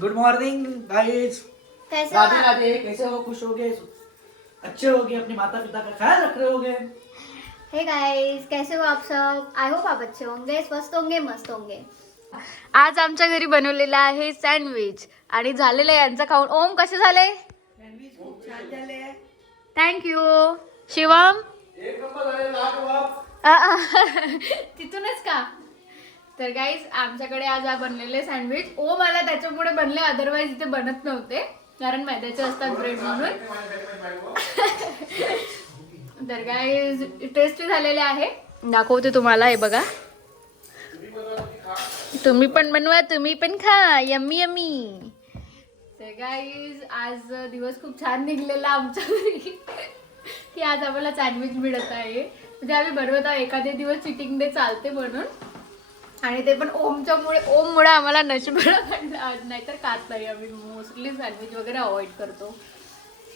Good morning guys. कैसे राधे राधे। कैसे हो? खुश हो गए? अच्छे हो गए? अपने माता पिता का ख्याल रख रहे होगे? हे गाइस, कैसे हो आप सब? आई होप आप अच्छे होंगे, स्वस्थ होंगे, मस्त होंगे। आज आमच्या घरी बनवलेला आहे सँडविच आणि झालेलं आहे यांचा खाऊन. ओम कसे झाले? सँडविच खूप छान झाले. थँक्यू. शिवम एक नंबर झाले. लाजवाब. तिथूनच का? तर गाईज आमच्याकडे आज बनलेले सँडविच ओम आला त्याच्यामुळे बनले, अदरवाईज इथे बनत नव्हते कारण मैद्याचे असतात ब्रेड म्हणून. तर गाईज टेस्टी झालेले आहे, दाखवते तुम्हाला. हे बघा, तुम्ही पण बनवा, तुम्ही पण खा. Yummy yummy. तर गाईज आज दिवस खूप छान निघलेला आमच्या घरी की आज आम्हाला सँडविच मिळत आहे. म्हणजे आम्ही बनवत आहोत, एखादे दिवस चिटिंग डे चालते म्हणून. आणि ते पण ओममुळे आम्हाला नशीब नाहीतर खात नाही आम्ही. मोस्टली सँडविच वगैरे अवॉइड करतो.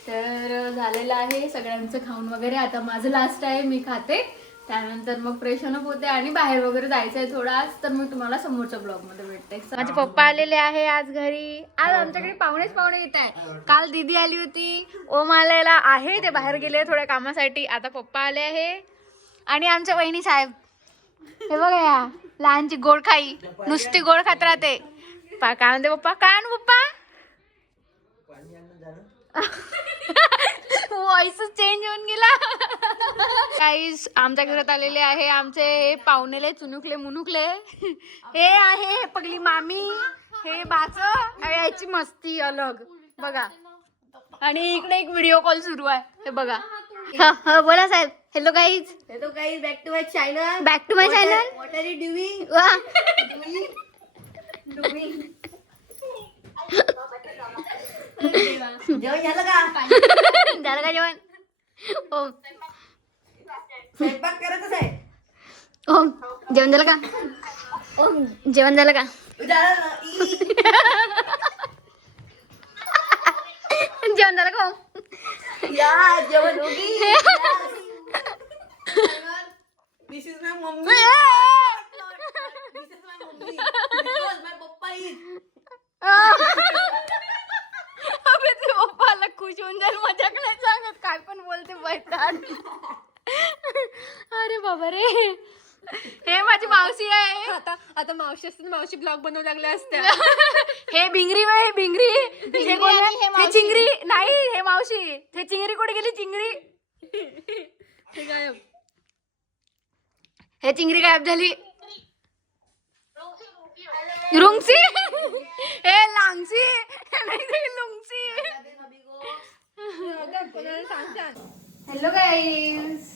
तर झालेलं आहे सगळ्यांचं खाऊन वगैरे. आता माझं लास्ट आहे, मी खाते, त्यानंतर मग फ्रेशन अप होते आणि बाहेर वगैरे जायचं आहे थोडं आज. तर मी तुम्हाला समोरच्या ब्लॉगमध्ये भेटते. माझे पप्पा आलेले आहे आज घरी. आज आमच्याकडे पाहुणे येत आहे. काल दीदी आली होती, ओम आलेला आहे, ते बाहेर गेले थोड्या कामासाठी. आता पप्पा आले आहे आणि आमच्या वहिनी साहेब. हे बघा, या लहानची गोड खाई, नुसती गोड खात राहते. काय म्हणते पप्पा? काय आणू पप्पा? व्हॉइस चेंज होऊन गेला. गाईस आमच्या घरात आलेले आहे आमचे पाहुणेले, चुनुकले मुनुकले. हे आहे पगली मामी, हे बाच, याची मस्ती अलग बघा. आणि इकडे एक व्हिडिओ कॉल सुरू आहे, हे बघा. हा बोला साहेब. Hello guys. Hello guys, back to my channel. Back to my channel. What are you doing? वा. जेवण झालं का? झालं का जेवण? ओम स्वयंपाक करतच आहे. ओम जेवण झालं का? ओम जेवण झालं का? झालं ना? जेवण झालं का ओम? या जेवण होगी. This is my mummy. This is my mummy. Because my papa is. अबे ते पप्पाला खुश होऊन जाईल, मजाक नाही सांगत, काय पण बोलते बैठाड. अरे बाबा रे, हे माझी मावशी आहे. आता मावशी असते, मावशी ब्लॉग बनवू लागल्या असत्या. हे भिंगरी बाई, हे कोण आहे? हे चिंगरी नाही, हे मावशी. हे चिंगरी कुठे गेली? चिंगरी हे गायब. हे चिंगरी गायब झाली. रुंगसी, हे लांगसी, नाही ते लुंगसी. हॅलो गाईज,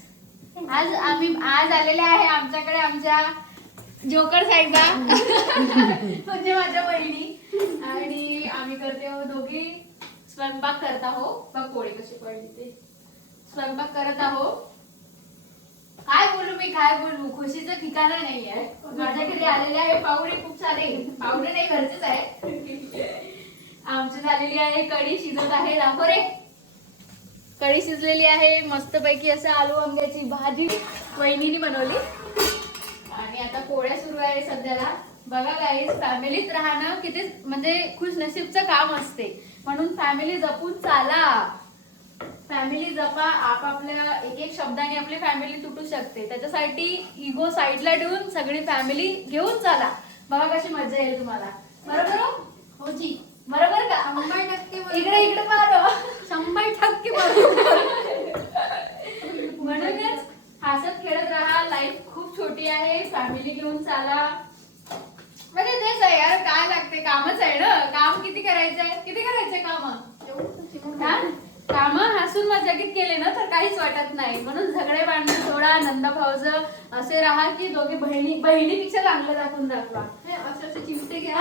आज आलेले आहे आमच्याकडे आमच्या जोकर साहेबा म्हणजे माझ्या बहिणी. आणि आम्ही करते हो दोघी स्वयंपाक करत आहो. बघ पोळी कशी पडली ते. स्वयंपाक करत आहो. काय बोलू, खुशीचं ठिकाणा नाही आहे. माझ्याकडे आलेले आहे पाहुणे खूप सारे. पाहुणे नाही, घरचेच आहे. आमची झालेली आहे कढी, शिजत आहे. दाखव रे, कढी शिजलेली आहे मस्तपैकी. असं आलू वांग्याची भाजी वहिनीने बनवली. आणि आता पोळ्या सुरू आहे सध्याला. बघा गाईस, फॅमिलीत राहणं किती म्हणजे खुशनशीबचं काम असते. म्हणून फॅमिली जपून चाला. फॅमिली जपा. आपापल्या एक एक शब्दाने आपली फॅमिली तुटू शकते. त्याच्यासाठी इगो साईडला ठेवून सगळी फॅमिली घेऊन चाला. बघा कशी मजा येईल तुम्हाला. बरोबर हो जी? बरोबर का? 100% इकडे पाहा. 100% बरोबर. म्हणूनच हसत खेळत राहा. लाईफ खूप छोटी आहे. फॅमिली घेऊन चाला. म्हणजे तेच आहे यार, काय लागते? कामच आहे ना. काम किती करायचंय काम. काम हसून मजाकीत केले ना तर काहीच वाटत नाही. म्हणून झगडे भांडण सोडा. नंदा भाऊज असे राहा की दोघे बहिणीपेक्षा चांगलं दाखवून दाखवा. असे चिमटे घ्या.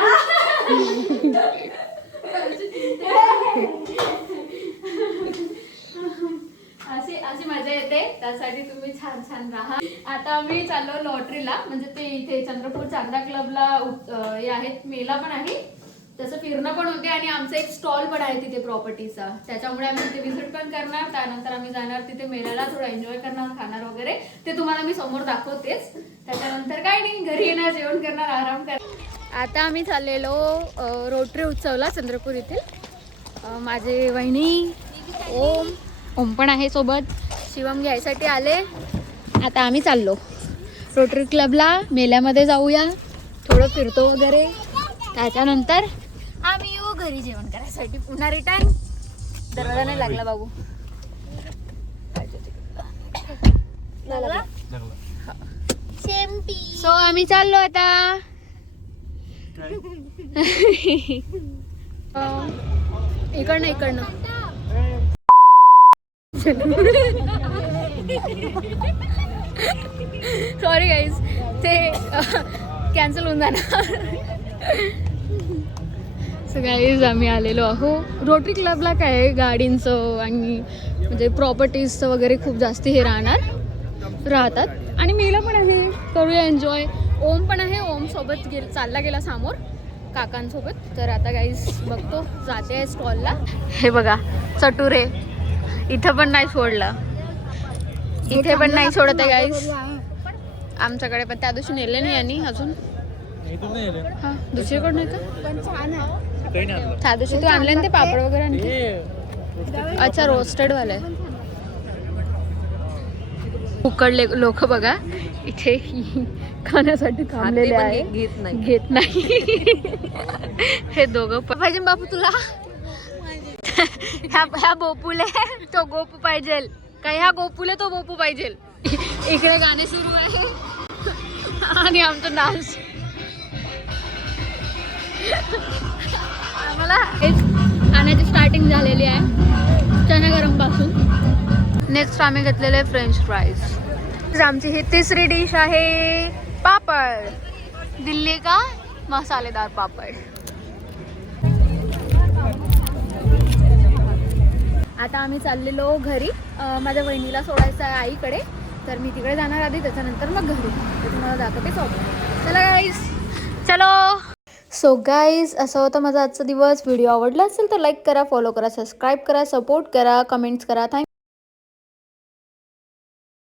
अशी मजा येते. त्यासाठी तुम्ही छान छान राहा. आता आम्ही चाललो लॉटरीला. म्हणजे ते इथे चंद्रपूर चांदा क्लबला हे आहेत, मेला पण आहे, तसं फिरणं पण होते. आणि आमचा एक स्टॉल पण आहे तिथे प्रॉपर्टीचा. त्याच्यामुळे आम्ही तिथे व्हिजिट पण करणार. त्यानंतर आम्ही जाणार तिथे मेळ्याला, थोडं एन्जॉय करणार, खाणार वगैरे. ते तुम्हाला मी समोर दाखवतेच. त्याच्यानंतर काय नाही, घरी येणार, जेवण करणार, आराम करणार. आता आम्ही चाललेलो रोटरी उत्सवला चंद्रपूर येथील. माझे वहिनी ओम पण आहे सोबत. शिवम घ्यायसाठी आले. आता आम्ही चाललो रोटरी क्लबला. मेल्यामध्ये जाऊया, थोडं फिरतो वगैरे. त्याच्यानंतर आम्ही येऊ घरी जेवण करायसाठी पुन्हा रिटर्न. दरवाजा नाही लागला बाबू. सो आम्ही चाललो आता. इकडनं सॉरी गाईज, ते कॅन्सल होऊन जाणार. सो गाईज आम्ही आलेलो आहो रोटरी क्लबला. काय आहे, गाडींचं आणि म्हणजे प्रॉपर्टीजचं वगैरे खूप जास्त हे राहतात. आणि मीला पण आहे, करूया एन्जॉय. ओम पण आहे. ओम सोबत चालला गेला समोर काकांसोबत. तर आता गाईज बघतो, जाते आहे स्टॉलला. हे बघा चटुरे, इथं पण नाही सोडलं, इथे पण नाही सोडत आहे गाईज. आमच्याकडे पण त्या दिवशी नेले नाही यांनी अजून. हां दुसरीकडून येतं त्या दिवशी तू आणले ना ते पापड वगैरे आणखी. अच्छा रोस्टेडवाले उकडले लोक बघा इथे खाण्यासाठी थांबलेले आहे. घेत नाही हे दोघं पाहिजे बापू तुला. ह्या बोपूले तो गोपू पाहिजे काय, ह्या गोपूले तो बोपू पाहिजे. इकडे गाणे सुरू आहे आणि आमचा डान्स. आम्हाला खाण्याची स्टार्टिंग झालेली आहे चना गरम पासून. नेक्स्ट आम्ही घेतलेले आहे फ्रेंच फ्राईज. आमची ही तिसरी डिश आहे पापड. दिल्ली का मसालेदार पापड. आता आम्ही चाललेलो घरी. माझ्या वहिनीला सोडायचं आहे आईकडे, तर मी तिकडे जाणार आधी, त्याच्यानंतर मग घरी. तर तुम्हाला दाखवते सोबत. चला गाईज चलो. सो गाईज असा होता माझा आजचा दिवस. व्हिडिओ आवडला असेल तर लाईक करा, फॉलो करा, सबस्क्राईब करा, सपोर्ट करा, कमेंट्स करा. थँक्यू.